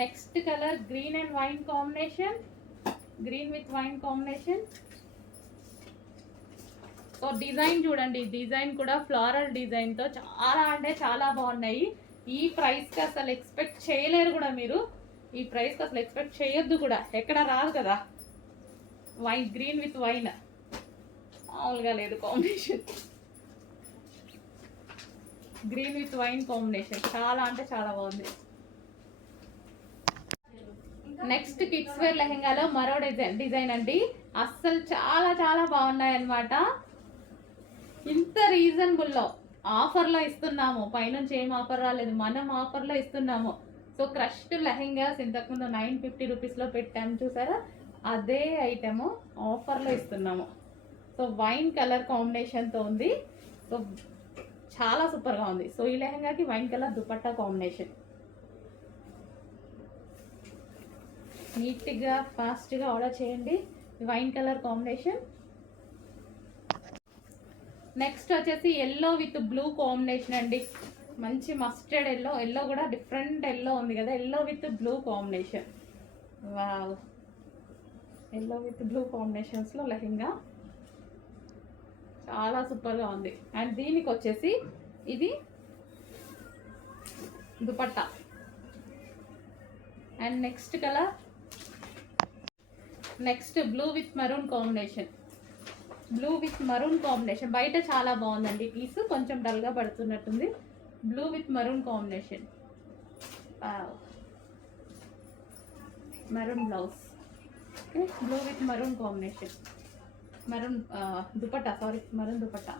Next colour green and wine combination, green with wine combination. So design చూడండి, design కూడా floral డిజైన్తో చాలా అంటే చాలా బాగున్నాయి. ఈ ప్రైస్కి అసలు ఎక్స్పెక్ట్ చేయలేరు కూడా మీరు, ఈ ప్రైస్కి అసలు ఎక్స్పెక్ట్ చేయొద్దు కూడా, ఎక్కడ రాదు కదా. వైన్, గ్రీన్ విత్ వైన్ మామూలుగా లేదు combination. Green with wine combination చాలా అంటే చాలా బాగుంది. నెక్స్ట్ కిడ్స్ వేర్ లెహెంగాలో మరో డిజైన్ అండి. అస్సలు చాలా చాలా బాగున్నాయి అన్నమాట. ఇంత రీజనబుల్లో ఆఫర్లో ఇస్తున్నాము, పైనుంచి ఏం ఆఫర్ రాలేదు, మనం ఆఫర్లో ఇస్తున్నాము. సో క్రష్డ్ లెహెంగాస్ ఇంతకుముందు 950 రూపీస్లో పెట్టాము చూసారా, అదే ఐటెము ఆఫర్లో ఇస్తున్నాము. సో వైన్ కలర్ కాంబినేషన్తో ఉంది. సో చాలా సూపర్గా ఉంది. సో ఈ లెహెంగాకి వైన్ కలర్ దుపట్టా కాంబినేషన్. నీట్గా ఫాస్ట్గా ఆర్డర్ చేయండి. Wine colour combination. నెక్స్ట్ వచ్చేసి ఎల్లో విత్ బ్లూ కాంబినేషన్ అండి. మంచి మస్టర్డ్ ఎల్లో, ఎల్లో కూడా డిఫరెంట్ ఎల్లో ఉంది కదా, yellow with blue combination. Wow, yellow with blue కాంబినేషన్స్లో లెహెంగా చాలా సూపర్గా ఉంది. అండ్ దీనికి వచ్చేసి ఇది dupatta. And next colour, next blue with maroon combination. Blue with maroon combination బయట చాలా బాగుందండి, పీస్ కొంచెం డల్గా పడుతున్నట్టుంది. Blue with maroon combination, maroon blouse. Okay, blue with maroon combination, maroon dupatta, sorry maroon dupatta.